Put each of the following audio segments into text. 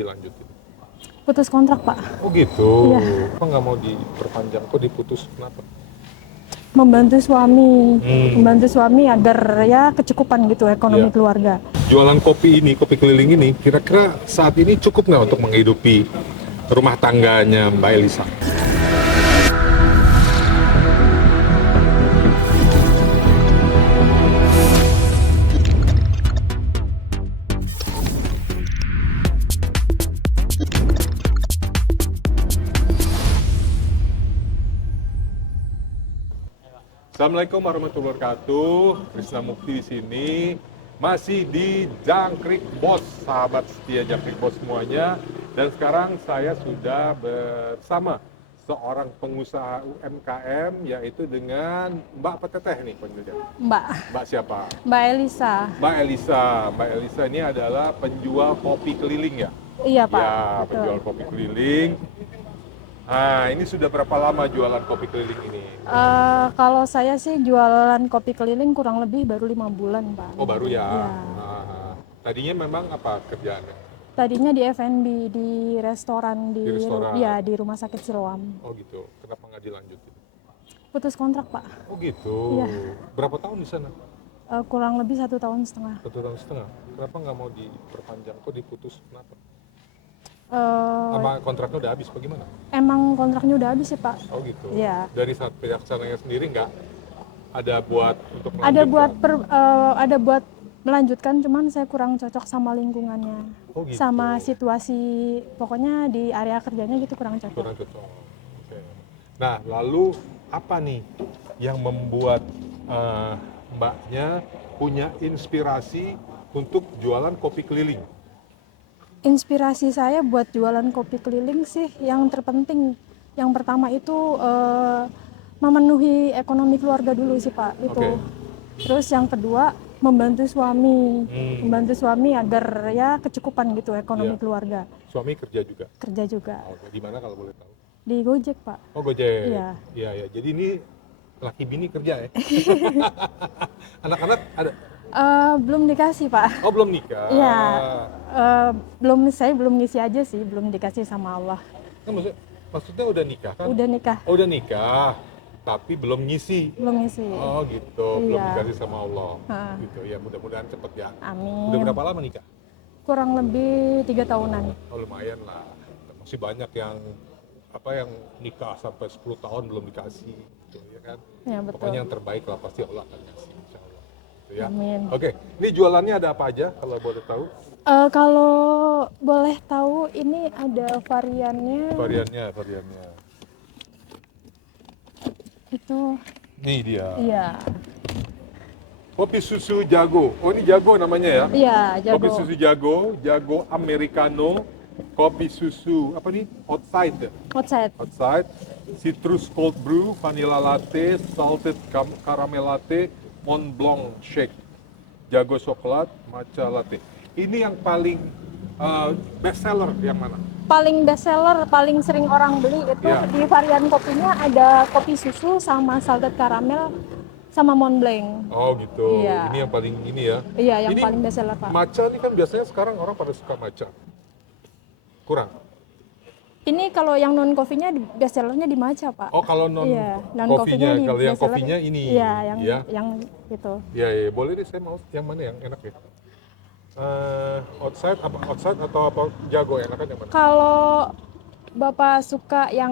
dilanjutin? Putus kontrak, Pak. Oh gitu. Iya. Kok nggak mau diperpanjang? Kok diputus? Kenapa? Membantu suami. Hmm. Membantu suami agar ya kecukupan gitu ekonomi Iya. keluarga. Jualan kopi ini, kopi keliling ini, kira-kira saat ini cukup nggak untuk menghidupi rumah tangganya Mbak Elisa? Assalamualaikum warahmatullahi wabarakatuh. Krisna Mukti di sini, masih di Jangkrik Bos, sahabat setia Jangkrik Bos semuanya. Dan sekarang saya sudah bersama seorang pengusaha UMKM, yaitu dengan Mbak apa Teteh nih panggilnya? Mbak. Mbak siapa? Mbak Elisa. Mbak Elisa. Mbak Elisa ini adalah penjual kopi keliling ya? Iya, Pak. Ya, Betul. penjual kopi keliling. Nah, ini sudah berapa lama jualan kopi keliling ini? Kalau saya sih jualan kopi keliling kurang lebih baru 5 bulan, Pak. Oh, baru ya? Iya. Tadinya memang apa kerjaannya? Tadinya di F&B, di restoran, Di restoran. ya, di rumah sakit Siloam. Oh gitu, kenapa nggak dilanjutin? Putus kontrak, Pak. Oh gitu. Iya. Berapa tahun di sana? Kurang lebih 1,5 tahun. 1,5 tahun. Kenapa nggak mau diperpanjang? Kok diputus? Kenapa? Eh, Sama kontraknya udah habis, bagaimana? Emang kontraknya udah habis sih, Pak. Oh gitu. Iya. Dari saat pihak sananya sendiri nggak ada buat untuk Ada melanjutkan? ada buat melanjutkan, cuman saya kurang cocok sama lingkungannya. Oh gitu. Sama situasi, pokoknya di area kerjanya gitu kurang cocok. Kurang cocok. Oke. Nah, lalu apa nih yang membuat mbaknya punya inspirasi untuk jualan kopi keliling? Inspirasi saya buat jualan kopi keliling sih yang terpenting, yang pertama itu memenuhi ekonomi keluarga dulu sih, Pak, itu. Oke. Terus yang kedua membantu suami, Hmm. membantu suami agar ya kecukupan gitu ekonomi Iya. keluarga. Suami kerja juga? Kerja juga Oh, di mana kalau boleh tahu? di Gojek, Pak. Oh, Gojek. Iya. Iya, ya. Jadi ini laki bini kerja ya? Anak-anak ada? Belum dikasih, Pak. Oh, belum nikah. Iya. Saya belum ngisi aja sih, belum dikasih sama Allah. Kan maksudnya udah nikah kan? Udah nikah, Oh, udah nikah, tapi belum ngisi. belum ngisi. Oh gitu, belum Iya. dikasih sama Allah. Ha. Gitu ya, mudah-mudahan cepet ya. Udah Amin. berapa lama nikah? Kurang lebih 3 tahunan. Oh, lumayan lah. Masih banyak yang nikah sampai 10 tahun belum dikasih, gitu ya kan? Ya, betul. Pokoknya yang terbaik lah pasti Allah akan kasih, insya Allah. Gitu ya. Amin. Oke, ini jualannya ada apa aja kalau boleh tahu? Kalau boleh tahu, ini ada variannya Variannya. itu, Nih dia. iya, Kopi susu jago. Oh, ini jago namanya ya? iya, Kopi jago. susu jago americano, kopi susu apa nih? Outside, citrus cold brew, vanilla latte, salted caramel latte, Mont Blanc shake, jago coklat, matcha latte. Ini yang paling best seller yang mana? Paling best seller, paling sering orang beli itu Iya. di varian kopinya ada kopi susu sama salted caramel sama Mont Blanc. Oh gitu. Iya. Ini yang paling ini ya. Iya, yang Ini paling best seller, Pak. Matcha ini kan biasanya sekarang orang pada suka matcha. Kurang. Ini kalau yang non coffee-nya best sellernya di matcha, Pak. Oh, kalau non Iya, non kopinya, coffee-nya kalau yang best seller. kopinya ini. Iya, Ya. yang itu. Ya, boleh deh, saya mau yang mana yang enak ya? Outside atau apa jago enakan yang mana? Kalau Bapak suka yang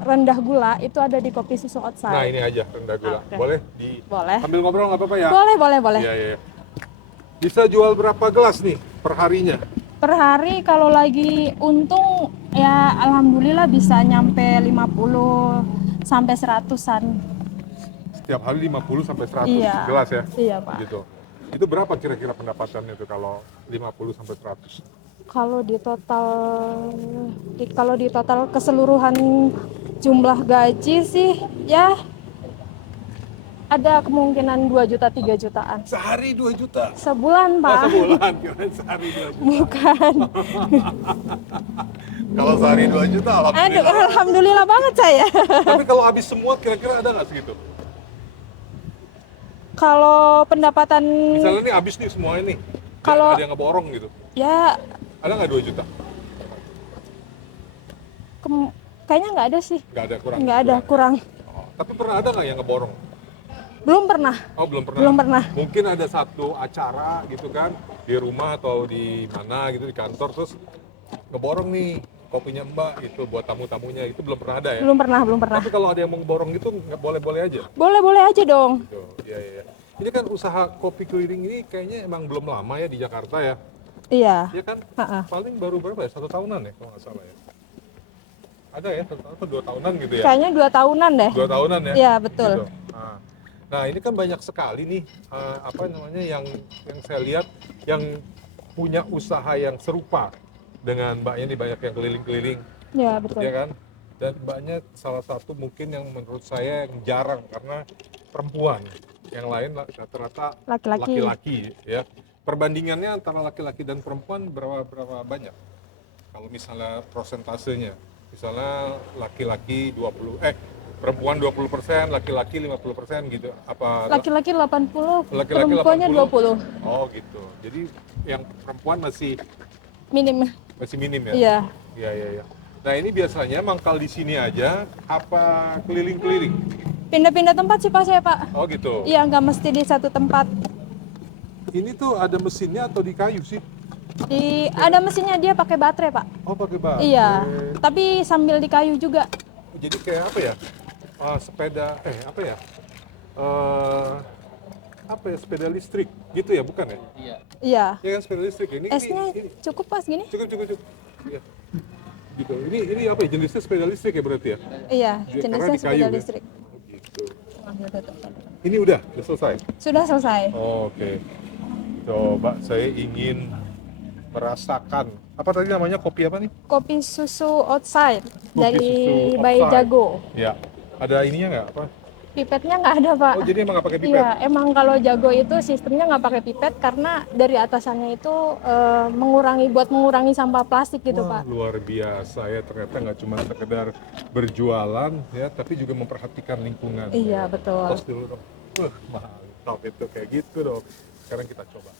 rendah gula, itu ada di kopi susu Nah, outside. ini aja rendah gula. Oke. Boleh Boleh. ambil ngobrol nggak apa-apa ya? Boleh. Iya. Bisa jual berapa gelas nih per harinya? Per hari kalau lagi untung ya alhamdulillah bisa nyampe 50 sampai 100-an. Setiap hari 50 sampai 100 Iya. gelas ya? Iya, Pak. Gitu. Itu berapa kira-kira pendapatannya tuh kalau 50 sampai 100? Kalau di total keseluruhan jumlah gaji sih ya ada kemungkinan 2 juta 3 jutaan. Sehari 2 juta? Sebulan, Pak. Sebulan, kirain sehari 2 juta. Bukan. Kalau sehari 2 juta, Aduh, alhamdulillah. alhamdulillah banget saya. Tapi kalau habis semua kira-kira ada nggak segitu? Kalau pendapatan Misalnya nih habis nih semuanya nih, Kalau- ada yang ngeborong gitu. ya Ada nggak 2 juta? kayaknya nggak ada sih. Nggak ada, kurang. Nggak ada, kurang. Oh, tapi pernah ada nggak yang ngeborong? Belum pernah. Oh, belum pernah. Belum pernah. Mungkin ada satu acara gitu kan di rumah atau di mana gitu, di kantor, terus ngeborong nih kopinya Mbak itu buat tamu-tamunya, itu belum pernah ada ya? Belum pernah. Tapi kalau ada yang mau ngeborong gitu nggak boleh-boleh aja? Boleh aja dong. Gitu. Iya, iya. Ini kan usaha kopi keliling ini kayaknya emang belum lama ya di Jakarta ya? Iya. Iya kan? Paling baru berapa ya? 1 tahunan ya kalau nggak salah ya? Ada ya? 1 tahun atau 2 tahunan gitu ya? Kayaknya 2 tahunan deh. 2 tahunan ya? Iya, betul. Gitu. Nah, ini kan banyak sekali nih apa namanya yang saya lihat yang punya usaha yang serupa dengan Mbaknya nih, banyak yang keliling-keliling. Iya, betul. Ya kan? Dan Mbaknya salah satu mungkin yang menurut saya yang jarang karena perempuan. Yang lain rata-rata laki-laki ya. Perbandingannya antara laki-laki dan perempuan berapa banyak? Kalau misalnya persentasenya, misalnya laki-laki perempuan 20%, laki-laki 50% gitu. Apa laki-laki 80, laki-laki perempuannya 80? 20. Oh, gitu. Jadi yang perempuan masih minim ya? Iya. Iya. Nah, ini biasanya mangkal di sini aja apa keliling-keliling? Pindah-pindah tempat sih Pak saya, Pak. Oh, gitu. Iya, nggak mesti di satu tempat. Ini tuh ada mesinnya atau di kayu sih? Ada mesinnya, dia pakai baterai, Pak. Oh, pakai baterai. Iya. Tapi sambil di kayu juga. Jadi kayak apa ya? Sepeda sepeda listrik gitu ya, bukan ya? Iya. Ya kan, sepeda listrik ini. Esnya cukup pas gini? Cukup. Ya. Gitu. Ini apa ya, jenisnya sepeda listrik ya berarti ya? Iya, jenisnya di kayu, sepeda ya? listrik. Gitu. Ini udah selesai? Sudah selesai. Oke. Coba saya ingin merasakan, apa tadi namanya, kopi apa nih? Kopi susu outside Kopi dari susu Bayi outside. Jago. Ya. Ada ininya nggak, apa? Pipetnya nggak ada, Pak. Oh, jadi emang nggak pakai pipet? Iya, emang kalau Jago itu sistemnya nggak pakai pipet karena dari atasannya itu mengurangi sampah plastik gitu. Wah, Pak. luar biasa ya, ternyata nggak cuma sekedar berjualan ya, tapi juga memperhatikan lingkungan. Iya, betul. Tos dulu dong. Mantap itu, kayak gitu dong. Sekarang kita coba.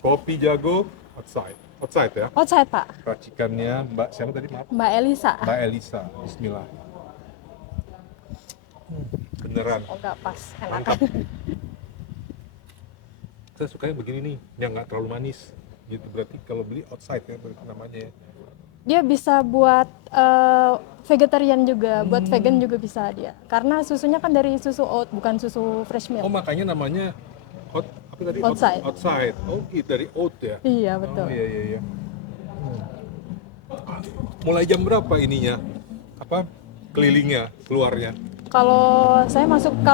Kopi Jago outside ya. Outside, Pak. Racikannya Mbak siapa tadi, maaf? Mbak Elisa. Mbak Elisa. Bismillah. Beneran. Oh, nggak pas, Mantap. enakan. Saya sukanya begini nih, yang nggak terlalu manis. Gitu, berarti kalau beli outside ya namanya ya. Dia bisa buat vegetarian juga, buat vegan juga bisa dia. Karena susunya kan dari susu oat, bukan susu fresh milk. Oh, makanya namanya apa tadi? Outside. Outside. Oh, gitu, dari oat ya. Iya, betul. Oh, iya. Mulai jam berapa ininya? Apa kelilingnya, keluarnya? Kalau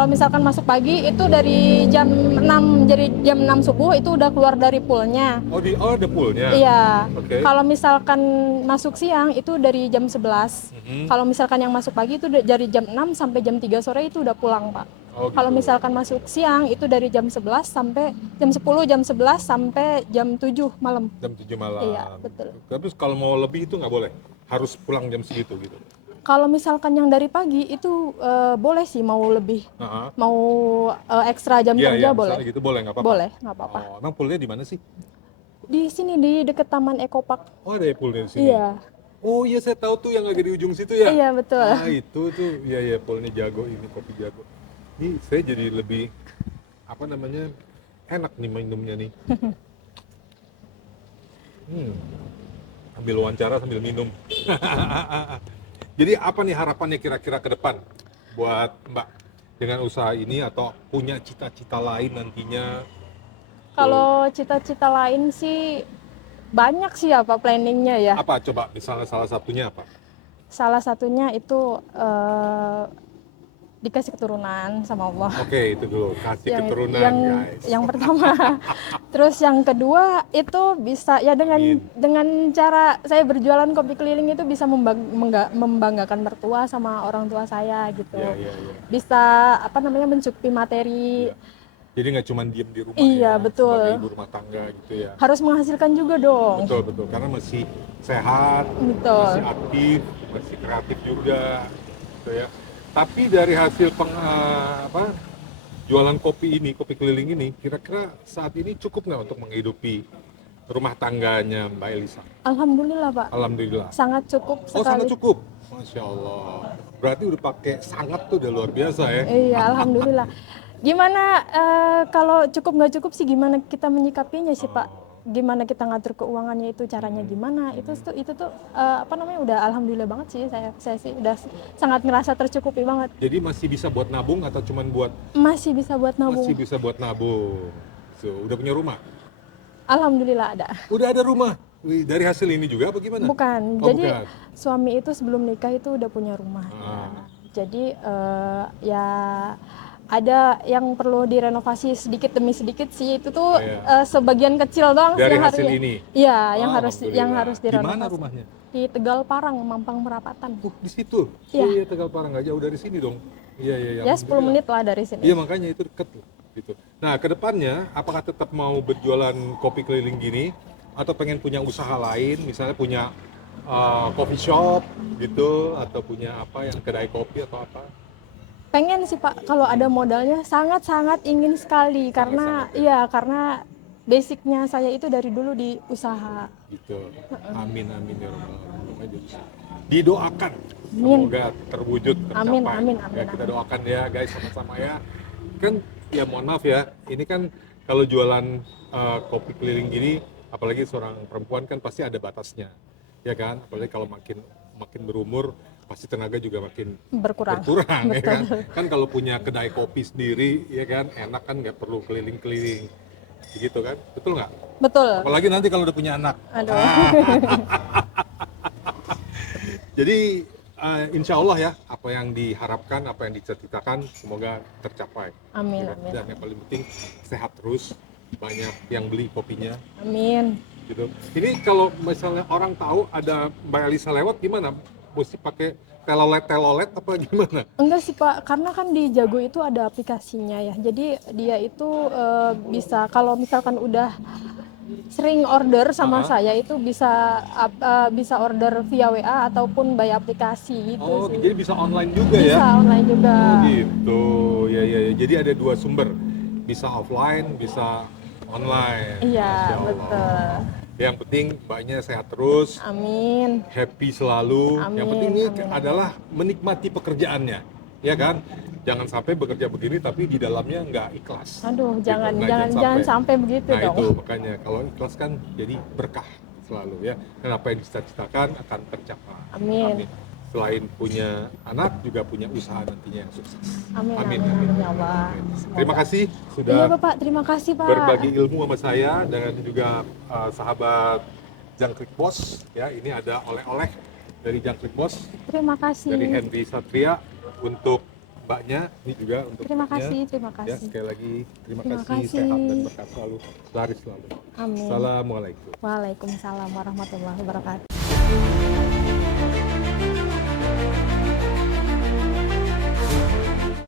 misalkan masuk pagi itu dari jam 6, jadi jam 6 subuh itu udah keluar dari poolnya. Oh, ada poolnya? Iya. Okay. Kalau misalkan masuk siang itu dari jam 11. Kalau misalkan yang masuk pagi itu dari jam 6 sampai jam 3 sore itu udah pulang, Pak. Oh, gitu. Kalau misalkan masuk siang itu dari jam 11 sampai jam 10, jam 11 sampai jam 7 malam. Jam 7 malam. Iya, betul. Tapi kalau mau lebih itu nggak boleh? Harus pulang jam segitu gitu? Kalau misalkan yang dari pagi itu boleh sih, mau lebih, mau ekstra jam kerja boleh. Gitu boleh, nggak apa-apa? Boleh, nggak apa-apa. Oh, emang poolnya di mana sih? Di sini, di dekat Taman Ekopark. Oh, ada ya poolnya di sini? Iya. Oh iya, saya tahu tuh yang agak di ujung situ ya? Iya, betul. Itu tuh, iya poolnya Jago ini, kopi Jago. Ini saya jadi lebih, apa namanya, enak nih minumnya nih. Ambil wawancara sambil minum. Jadi apa nih harapannya kira-kira ke depan buat Mbak dengan usaha ini, atau punya cita-cita lain nantinya? Kalau cita-cita lain sih banyak sih apa planningnya ya. Apa coba misalnya salah satunya apa? Salah satunya itu dikasih keturunan sama Allah. Oke, itu dulu, kasih keturunan guys. Yang pertama. Terus yang kedua itu bisa ya dengan cara saya berjualan kopi keliling itu bisa membanggakan mertua sama orang tua saya gitu. Iya. Bisa mencukupi materi. Iya. Jadi nggak cuma diem di rumah, iya, ya, betul. sebagai ibu rumah tangga gitu ya. Harus menghasilkan juga dong. Betul, karena masih sehat, betul. Masih aktif, masih kreatif juga, gitu ya. Tapi dari hasil jualan kopi keliling ini, kira-kira saat ini cukup nggak untuk menghidupi rumah tangganya Mbak Elisa? Alhamdulillah Pak, Alhamdulillah. sangat cukup Oh, sekali. sangat cukup. Masya Allah. Berarti udah pakai sangat tuh udah luar biasa ya. Iya, alhamdulillah. Gimana kalau cukup nggak cukup sih gimana kita menyikapinya sih Pak? Gimana kita ngatur keuangannya itu caranya gimana? Itu tuh apa namanya udah alhamdulillah banget sih saya sih udah sangat ngerasa tercukupi banget. Jadi masih bisa buat nabung atau cuman buat Masih bisa buat nabung. masih bisa buat nabung. So, udah punya rumah? Alhamdulillah ada. Udah ada rumah. Wih, dari hasil ini juga apa gimana? Bukan. Oh, Jadi bukan. suami itu sebelum nikah itu udah punya rumah. Jadi ya ada yang perlu direnovasi sedikit demi sedikit sih itu tuh sebagian kecil doang Dari yang hasil harus ini? Iya, yang Alhamdulillah. harus direnovasi. Di mana rumahnya? Di Tegal Parang, Mampang Perapatan. Di situ? Iya. Oh iya, Tegal Parang, nggak jauh dari sini dong. Iya, iya, iya. Ya 10 menit lah dari sini. Iya, makanya itu deket loh. Gitu. Nah, kedepannya apakah tetap mau berjualan kopi keliling gini atau pengen punya usaha lain, misalnya punya coffee shop gitu atau punya apa yang kedai kopi atau apa? Pengen sih Pak, kalau ada modalnya sangat-sangat ingin sekali karena iya karena basicnya saya itu dari dulu di usaha. Gitu. Amin amin ya rabbal alamin. Didoakan Amin. semoga terwujud tercapai. Amin, amin, Ya, amin, kita doakan ya guys sama-sama ya. Kan ya mohon maaf ya, ini kan kalau jualan kopi keliling gini, apalagi seorang perempuan kan pasti ada batasnya, ya kan? Apalagi kalau makin berumur pasti tenaga juga makin Berkurang. ya kan? Kan kalau punya kedai kopi sendiri, ya kan enak kan nggak perlu keliling-keliling, gitu kan? Betul nggak? Betul. Apalagi nanti kalau udah punya anak. Aduh. Jadi insya Allah ya, apa yang diharapkan, apa yang dicita-citakan semoga tercapai. Amin, Ya, amin. dan yang paling penting sehat terus, banyak yang beli kopinya. Amin. Gitu. Ini kalau misalnya orang tahu ada Mbak Elisa lewat gimana? Mesti pakai telolet apa gimana? Enggak sih Pak, karena kan di Jago itu ada aplikasinya ya. Jadi dia itu bisa kalau misalkan udah sering order sama saya itu bisa order via WA ataupun by aplikasi gitu Oh, sih. jadi bisa online juga ya? Bisa online juga. Oh gitu, ya ya. Jadi ada dua sumber, bisa offline, bisa online. Iya, Masya Allah. betul. Yang penting mbaknya sehat terus, Amin. happy selalu. Amin, Yang penting ini amin. adalah menikmati pekerjaannya, ya kan? Jangan sampai bekerja begini tapi di dalamnya nggak ikhlas. Aduh, Gitu. jangan Nah, jangan sampai begitu Nah dong. itu makanya kalau ikhlas kan jadi berkah selalu ya. Dan apa yang dicita-citakan akan tercapai. Amin. Selain punya anak juga punya usaha nantinya yang sukses. Amin, Amin. amin, ya Allah. Semoga. Terima kasih sudah Iya Bapak, terima kasih Pak. berbagi ilmu sama saya dan juga sahabat Jangkrik Bos ya. Ini ada oleh-oleh dari Jangkrik Bos Terima kasih. dari Henry Satria untuk mbaknya, ini juga untuk Terima mbaknya. kasih, terima Ya, kasih. sekali lagi terima Terima kasih, kasih. sehat dan berkah selalu, laris selalu. Amin. Assalamualaikum. Waalaikumsalam warahmatullahi wabarakatuh.